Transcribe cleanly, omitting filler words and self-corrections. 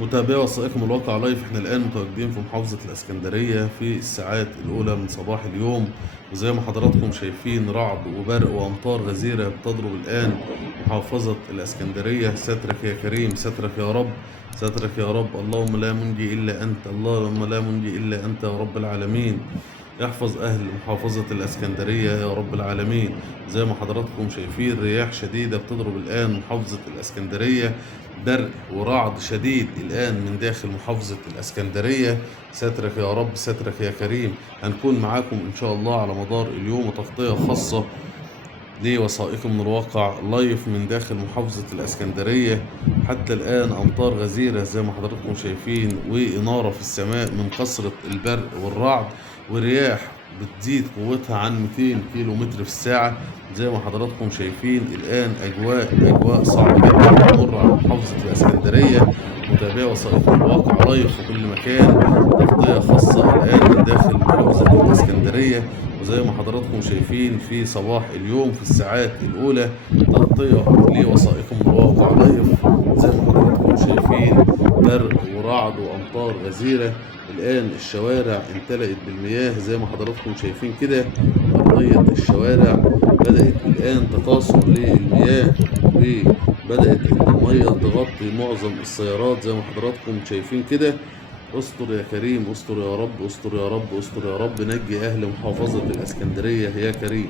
متابعي وثائقي الواقع لايف، احنا الآن متواجدين في محافظة الإسكندرية في الساعات الأولى من صباح اليوم، وزي ما حضراتكم شايفين رعد وبرق وأمطار غزيرة بتضرب الآن محافظة الإسكندرية. سترك يا كريم، سترك يا رب، سترك يا رب. اللهم لا منجي إلا أنت، اللهم لا منجي إلا أنت يا رب العالمين. يحفظ أهل محافظة الإسكندرية يا رب العالمين. زي ما حضراتكم شايفين رياح شديدة بتضرب الآن محافظة الإسكندرية، برق ورعد شديد الآن من داخل محافظة الإسكندرية. سترك يا رب، سترك يا كريم. هنكون معاكم إن شاء الله على مدار اليوم وتغطية خاصة لوثائقي من الواقع لايف من داخل محافظة الإسكندرية. حتى الآن أمطار غزيرة زي ما حضراتكم شايفين، وإنارة في السماء من كثرة البرق والرعد، ورياح بتزيد قوتها عن 200 كيلو متر في الساعة. زي ما حضراتكم شايفين الآن أجواء صعبة جدا بتمر على محافظة الإسكندرية. متابعي وثائقي من الواقع لايف في كل مكان، تغطية خاصة الآن من داخل محافظة الإسكندرية. وزي ما حضراتكم شايفين في صباح اليوم في الساعات الأولى تغطية لوثائقي من الواقع لايف. زي ما حضراتكم شايفين برق ورعد وأمطار غزيرة. الآن الشوارع امتلأت بالمياه زي ما حضراتكم شايفين كده. أرضية الشوارع بدأت الآن تكاثر للمياه، وبدأت المية تغطي معظم السيارات زي ما حضراتكم شايفين كده. استر يا كريم، استر يا رب، استر يا رب، استر يا رب. نجي أهل محافظة الإسكندرية يا كريم.